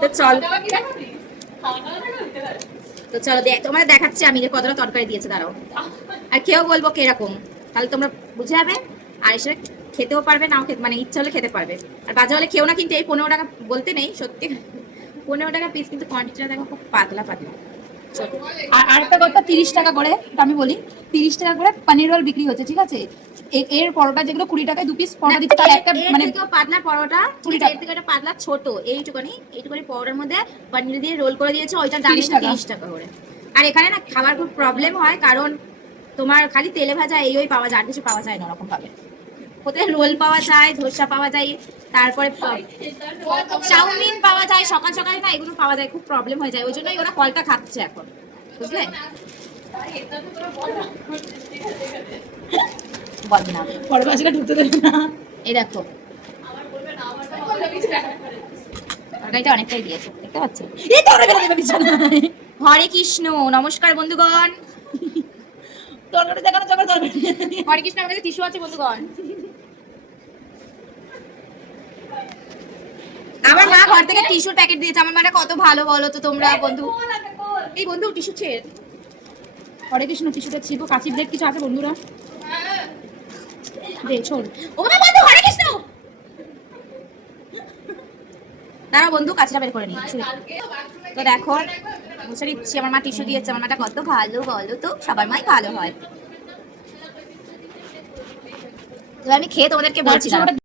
তো চল তো চলো তোমাদের দেখাচ্ছি আমি যে কতটা তরকারি দিয়েছে, দাঁড়াও। আর খেয়েও বলবো কিরকম, তাহলে তোমরা বুঝে যাবে। আর এসে খেতেও পারবে, নাও খেতে মানে ইচ্ছা হলে খেতে পারবে। আর বাজে হলে খেও না, কিন্তু এই 15 টাকা বলতে নেই, সত্যি 15 টাকা পিস, কিন্তু কোয়ান্টিটিটা দেখো খুব পাতলা পাতলা। আর আরেকটা কথা, 30 টাকা করে, আমি বলি 30 টাকা করে পনির রোল বিক্রি হচ্ছে, ঠিক আছে? এর পরোটা যেগুলো 20 টাকায় 2 পিস পরোটা দিচ্ছে, তার একটা মানে পাতলা পরোটা 20 টাকা, এর থেকে একটা পাতলা ছোট এইটুকুনি পরোটার মধ্যে পনির দিয়ে রোল করে দিয়েছে, ওইটার দাম 30 টাকা করে। আর এখানে না খাবার খুব প্রবলেম হয়, কারণ তোমার খালি তেলে ভাজা এই পাওয়া যায়, আর কিছু পাওয়া যায় না ওরকম ভাবে। কোথায় রোল পাওয়া যায়, ধোসা পাওয়া যায়, তারপরে চাউমিন পাওয়া যায় সকাল সকাল, না এগুলো পাওয়া যায়, খুব প্রবলেম হয়ে যায়, ওই জন্যই ওরা ফলটা খাচ্ছে এখন, বুঝলে? বলবে না বড় মাছটা ঢুকতে দেবে না। এই দেখো তরকারিটা অনেকটাই দিয়েছে, দেখতে পাচ্ছ? এই তরকারিটা দেবে বিছানায়। হরে কৃষ্ণ, নমস্কার বন্ধুগণ। তরকারি দেখানো যাবে, তরকারি। হরে কৃষ্ণ, আমাদের টিস্যু আছে বন্ধুগণ। আমার মা ঘর থেকে টিস্যুর প্যাকেট দিয়েছে, আমার মাটা কত ভালো বলো তো তোমরা বন্ধু। এই বন্ধু টিস্যু ছেড়। হরে কৃষ্ণ, টিস্যুটা ছিপো, কাশি ব্লেড কিছু আছে বন্ধুরা? দে ছোড়। ও মা বন্ধু, হরে কৃষ্ণ। দাঁড়া বন্ধু, কাঁচটা বের করে নি। তো দেখো মুছে দিচ্ছি, আমার মা টিস্যু দিয়েছে, আমার মাটা কত ভালো বলো তো, সবার মাই ভালো হয়। তো আমি খেয়ে তোমাদেরকে বলছি।